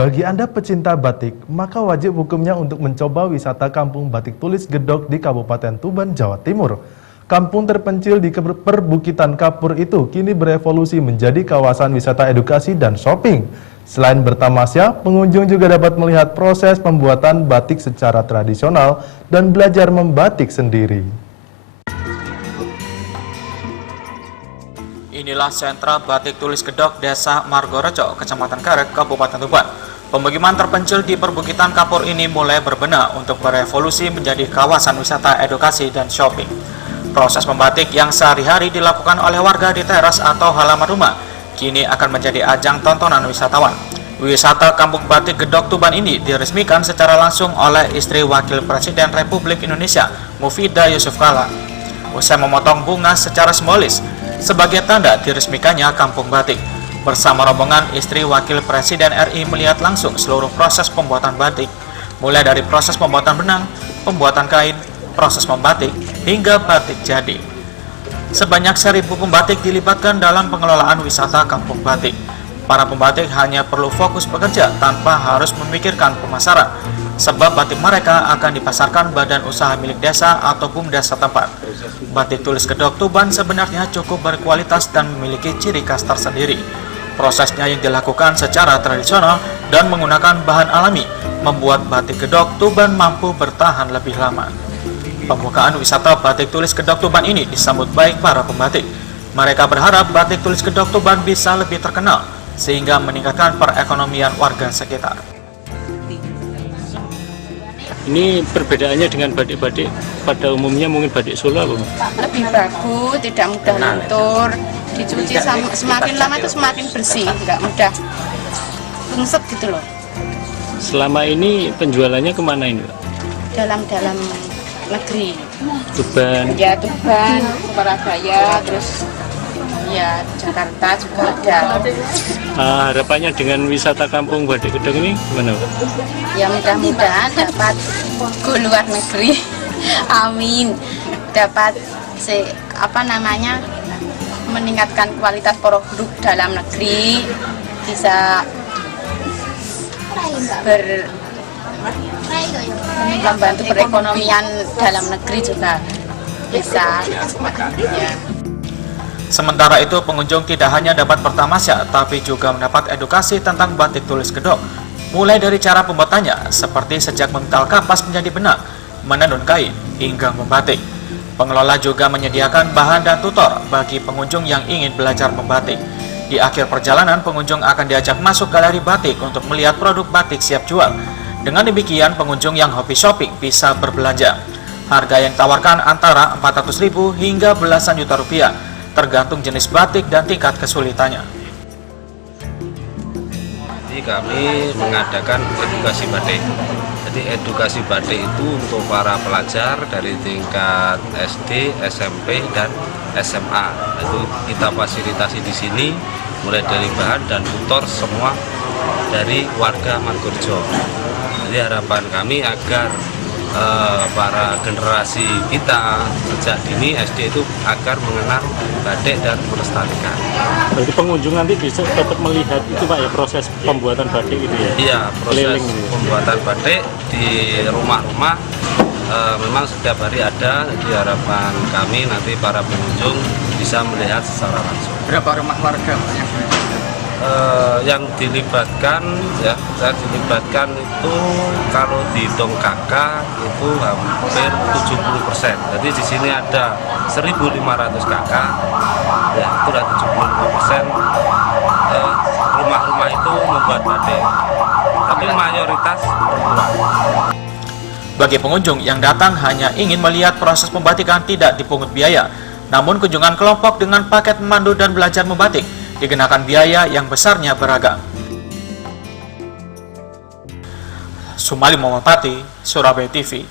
Bagi Anda pecinta batik, maka wajib hukumnya untuk mencoba wisata Kampung Batik Tulis Gedok di Kabupaten Tuban, Jawa Timur. Kampung terpencil di perbukitan kapur itu kini berevolusi menjadi kawasan wisata edukasi dan shopping. Selain bertamasya, pengunjung juga dapat melihat proses pembuatan batik secara tradisional dan belajar membatik sendiri. Inilah sentra batik tulis Gedok, Desa Margorejo, Kecamatan Karet, Kabupaten Tuban. Pemukiman terpencil di perbukitan kapur ini mulai berbenah untuk berevolusi menjadi kawasan wisata edukasi dan shopping. Proses membatik yang sehari-hari dilakukan oleh warga di teras atau halaman rumah, kini akan menjadi ajang tontonan wisatawan. Wisata Kampung Batik Gedok Tuban ini diresmikan secara langsung oleh istri Wakil Presiden Republik Indonesia, Mufidah Yusuf Kala. Usai memotong bunga secara simbolis, sebagai tanda diresmikannya Kampung Batik. Bersama rombongan, istri Wakil Presiden RI melihat langsung seluruh proses pembuatan batik, mulai dari proses pembuatan benang, pembuatan kain, proses membatik, hingga batik jadi. Sebanyak 1.000 pembatik dilibatkan dalam pengelolaan wisata Kampung Batik. Para pembatik hanya perlu fokus bekerja tanpa harus memikirkan pemasaran, sebab batik mereka akan dipasarkan badan usaha milik desa ataupun desa tempat. Batik tulis Gedok Tuban sebenarnya cukup berkualitas dan memiliki ciri khas tersendiri. Prosesnya yang dilakukan secara tradisional dan menggunakan bahan alami membuat batik Gedok Tuban mampu bertahan lebih lama. Pembukaan wisata batik tulis Gedok Tuban ini disambut baik para pembatik. Mereka berharap batik tulis Gedok Tuban bisa lebih terkenal sehingga meningkatkan perekonomian warga sekitar. Ini perbedaannya dengan batik-batik pada umumnya, mungkin batik Solo apa? Lebih bagus, tidak mudah luntur, dicuci semakin lama itu semakin bersih, nggak mudah lengset gitu loh. Selama ini penjualannya kemana ini, Pak? Dalam negeri. Tuban. Ya Tuban, Surabaya, terus ya Jakarta juga ada. Harapannya dengan wisata Kampung Batik Gedok ini gimana, Pak? Ya mudah-mudahan dapat go luar negeri. Amin. Dapat meningkatkan kualitas produk dalam negeri, bisa membantu perekonomian dalam negeri juga bisa. Ya. Sementara itu, pengunjung tidak hanya dapat bertamasya, tapi juga mendapat edukasi tentang batik tulis Gedok. Mulai dari cara pembuatannya, seperti sejak mengental kapas menjadi benang, menenun kain, hingga membatik. Pengelola juga menyediakan bahan dan tutor bagi pengunjung yang ingin belajar membatik. Di akhir perjalanan, pengunjung akan diajak masuk galeri batik untuk melihat produk batik siap jual. Dengan demikian, pengunjung yang hobi shopping bisa berbelanja. Harga yang ditawarkan antara 400.000 hingga belasan juta rupiah, tergantung jenis batik dan tingkat kesulitannya. Jadi kami mengadakan edukasi batik. Jadi edukasi batik itu untuk para pelajar dari tingkat SD, SMP, dan SMA. Itu kita fasilitasi di sini, mulai dari bahan dan tutor semua dari warga Margorejo. Jadi harapan kami agar para generasi kita sejak dini SD itu agar mengenal batik dan melestarikan. Berarti pengunjung nanti bisa tetap melihat itu, Pak, ya, proses pembuatan batik itu ya? Iya, proses pembuatan batik di rumah-rumah memang setiap hari ada. Jadi harapan kami nanti para pengunjung bisa melihat secara langsung. Berapa rumah warga yang dilibatkan, ya, saya dilibatkan itu kalau dihitung kakak itu hampir 70%. Jadi di sini ada 1.500 kakak, ya, itu ada 75%. Rumah-rumah itu membuat batik, tapi mayoritas perempuan. Bagi pengunjung yang datang hanya ingin melihat proses pembatikan tidak dipungut biaya. Namun kunjungan kelompok dengan paket memandu dan belajar membatik dikenakan biaya yang besarnya beragam. Sumali Muhammad Pati, Surabaya TV.